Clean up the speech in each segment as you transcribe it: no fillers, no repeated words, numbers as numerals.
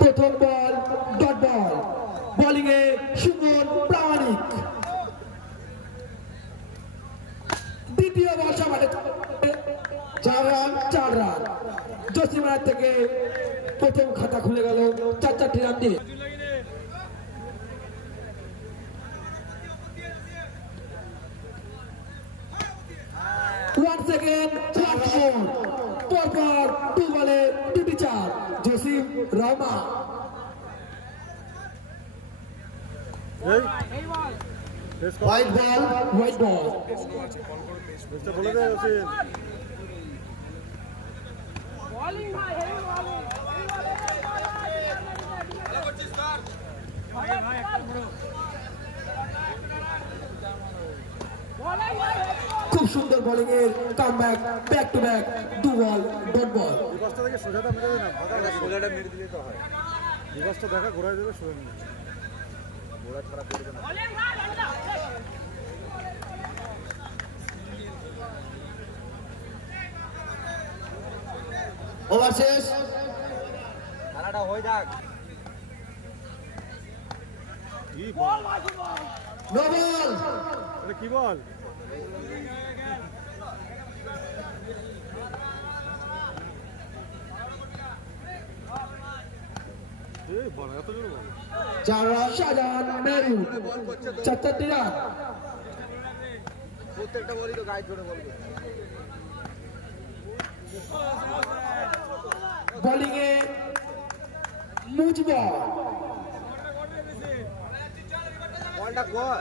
প্রথম বল ডট বল, বোলিং এ সুমন প্রামাণিক। দ্বিতীয় বল সামনে 4 রান। জসিমার থেকে প্রথম খাতা খুলে গেল 4 রান দিয়ে। পরপর 2 বলে 2টি 4। Jasim Rahman white ball. খুব সুন্দর বোলিং এর comeback, back to back 2 ball dot ball. সোজাটা মেরে দিলে তো হয়। রিভার্সটা দেখা ঘোরায় দেবে, সোজা নিয়ে ঘোরা ছাড়া করবে না। ওভার শেষ, খেলাটা হয়ে যাক। কি বল? No ball. এটা কি বল? এই বল এত জোরে বল। 4 রান শাহজাহান মেরু, 4 রান। প্রত্যেকটা বলই তো গাইড করে বলবে। বোলিং এ মুজবা, বলটা কর।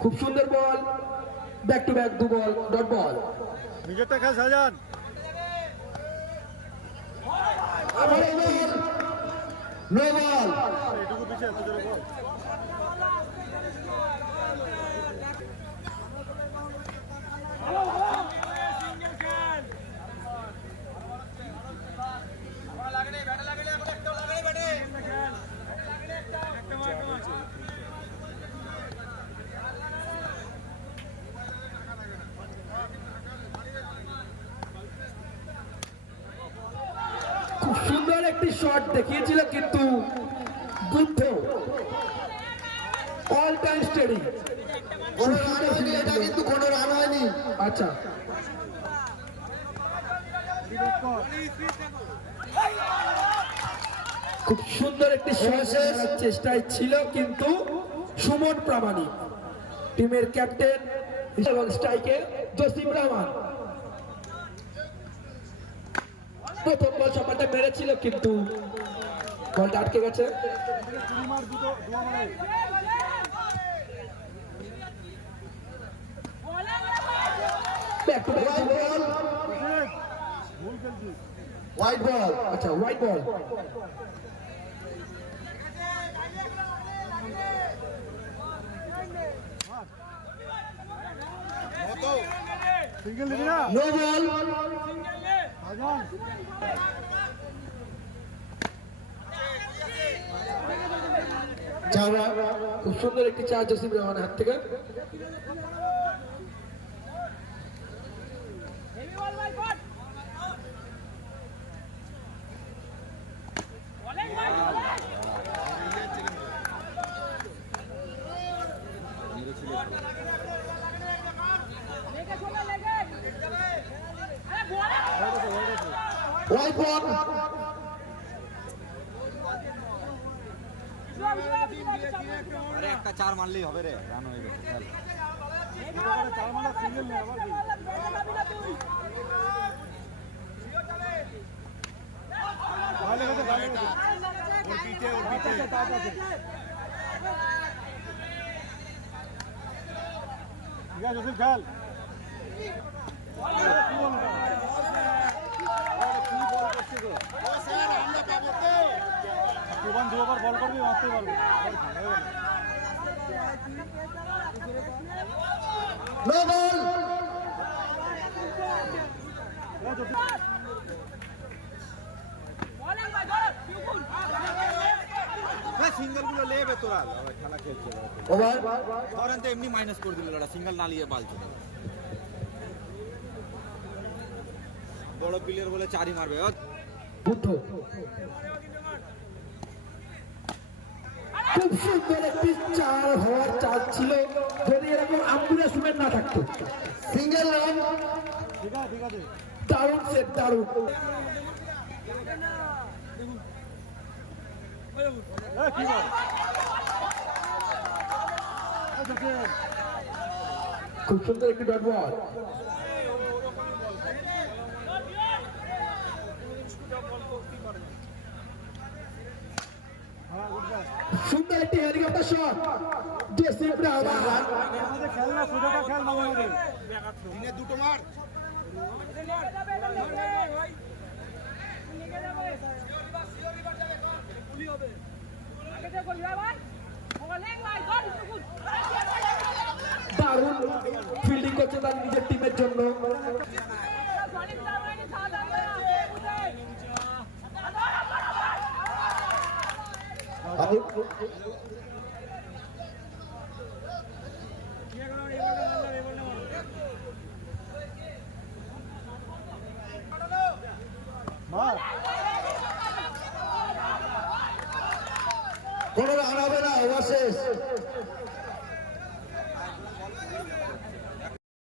খুব সুন্দর ball, back to back 2 ball dot ball. নিজেরটা খেল শাহজাহান। আবার বল, নো বল। এটুকু পিছিয়ে এত জোরে বল। খুব সুন্দর একটি শট দেখিয়েছিল, কিন্তু বুদ্ধ অল টাইম স্টেডি। এটা কিন্তু কোনো রান হয়নি। আচ্ছা, খুব সুন্দর একটি শটের চেষ্টায় ছিল, কিন্তু সুমন প্রামাণিক টিমের ক্যাপ্টেন এবং স্ট্রাইকের জসিম রহমান প্রথম বল সপাটা মেরেছিল, কিন্তু বলটা আটকে গেছে। হোয়াইট বল, আচ্ছা হোয়াইট বল। সিঙ্গেল দিবি না? No ball. খুব সুন্দর একটি 4 জসিম রহমানের হাত থেকে। হোয়াইট বল, আরে একটা 4 মারলেই হবে রে, রান হয়ে গেছে। খেল 4 মারা সিঙ্গেল নেই আবার কি? ভালো গেছে, ভালো গেছে। ওর পিঠে ঠিক আছে, জসিম খেল। প্রবান 2 ওভার বল করবি, মারতে পারবি। No ball. যাবে তোরা খেলা খেলছে ওভার ধরেন তো এমনি মাইনাস করে দিল ওরা সিঙ্গেল না নিয়ে বাল চলে বড় প্লেয়ার বলে চারই মারবে বুদ্ধ খুব সুন্দর একটি চার হওয়ার চান্স ছিল যদি এরকম আম্বুলেন্সমেন্ট না থাকতো সিঙ্গেল রান ঠিক আছে দারুণ সেট দারুণ কি বল খুব সুন্দর একটি ডট বল সুন্দর একটি হেলিকপ্টার শট জসিম রাহমান খেল না সুযোগটা খেল মাঝে মাঝে দিনে দুটো মার দারুণ ফিল্ডিং করছে তার নিজের টিমের জন্য কোনো রান হবে না ওভার শেষ